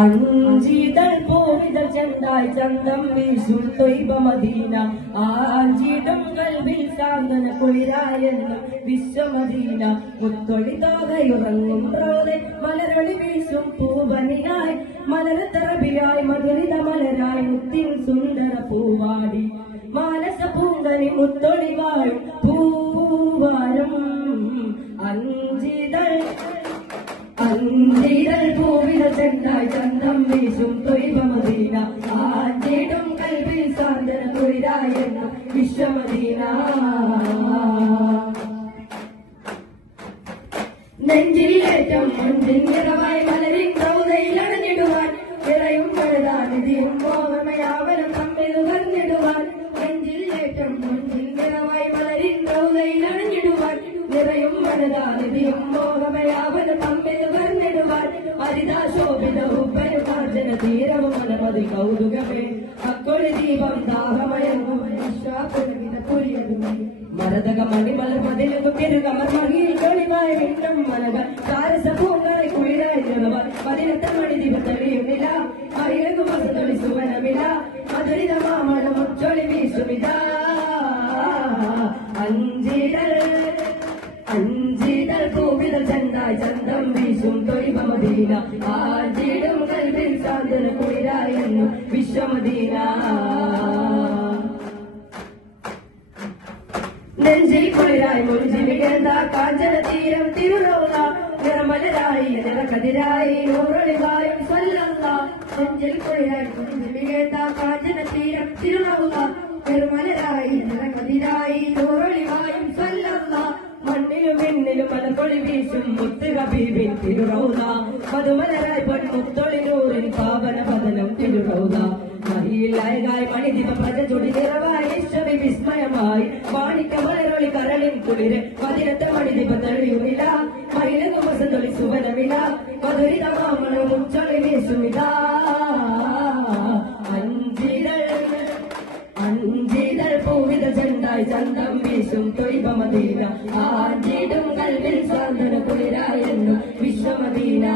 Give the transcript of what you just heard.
അഞ്ചിതൾ പോവിതൾ ചെണ്ടായി ചന്തം വീശും തൊയ്ബ മദീന ആഞ്ചിടും കൽവിൽ സാന്ത്വന കുളിരായെന്നും വിശ്വമദീന. മുത്തൊളി താകയുറങ്ങും റോതെ മലരൊളി വീശും പൂവനിയായി. മലരത്തറബിയായി മധുരിത മലരായി മുത്തിൻ സുന്ദര പൂവാടി. മാനസ പൂങ്കനി മുത്തൊളി വാഴും. കുളിരായെന്ന വിശ്വമദീന നെഞ്ചിലേറ്റം മുൻപിൻ നിറവായി മലരിൻ കൗതയിൽ അണഞ്ഞിടുവാൻ നിറയും പഴുതാനിധിയും മോഹമയാവനം തമ്മിൽ ഉകർന്നിടുവാൻ നെഞ്ചിലേറ്റം മുൻപിൻ നിറവായി മലരിൻ കൗതയിൽ അണഞ്ഞിടുവാൻ നിറയും പഴുതാനിധിയും മോഹമയാവനം തമ്മിൽ ഉകർന്നിടുവാൻ ഹരിതാശോഭിതവും ശോഭിത ഉപ്പരുമാർജന തീരവും മനമതി കൗതുകമേ അക്കൊളി ദീപം പുരിയതുമേ മരതക മണിമലർ മതിലകു പെരുകമർ മഹിയിൽ തൊളിവായി വിണ്ണം മനകൾ കാരസ പൂങ്കായി കുളിരായി നിറവാൻ പതിനെട്ട് മണി ദിവ തെളിയുന്നില്ല അയിലകു മസതൊളി സുവനമില്ല മധുരിത മാമണ മുച്ചൊളി വീശുമിതാ അഞ്ചിരൽ അഞ്ചിതൾ പൂവിതൾ ചെന്നായി ചന്തം വീശും തൊയ്വമദീന ആജിടും കൽവിൽ സാന്ത്വന കുളിരായെന്നും വിശ്വമദീന. നെഞ്ചിൽ കുളിരായി മുഞ്ചിലികേണ്ട കാഞ്ചന തീരം തിരുറോല നിറമലരായി നിറകതിരായി നൂറൊളിവായും സ്വല്ലല്ല നെഞ്ചിൽ കുളിരായി മുഞ്ചിലികേണ്ട കാഞ്ചന തീരം തിരുറോല നിറമലരായി നിറകതിരായി നൂറൊളിവായും സ്വല്ലല്ല മണ്ണിലും വെണ്ണിലും മലത്തൊളി വീശും മുത്ത് കബീബിൻ തിരുറൗല മധുമലരായി പൊന്മുത്തൊളിനൂറിൻ പാവന പതനം തിരുറൗല മഹിയിലായകായി മണിദീപ പ്രജ ചുടി നിറവായി വിസ്മയമായി മാണിക്ക മലരോളി കരളിൻ കുളിര്. പതിനെട്ട് മണിദിവ തെളിയുമില്ല മയില കുമസതൊളി സുവനമില്ല മധുരിത മാമണ പൂവിത ചന്തം വീശും തൊയ്വമദീന ആഞ്ചിടും കൽവിൽ സാന്ത്വന കുളിരായെന്നും വിശ്വമദീന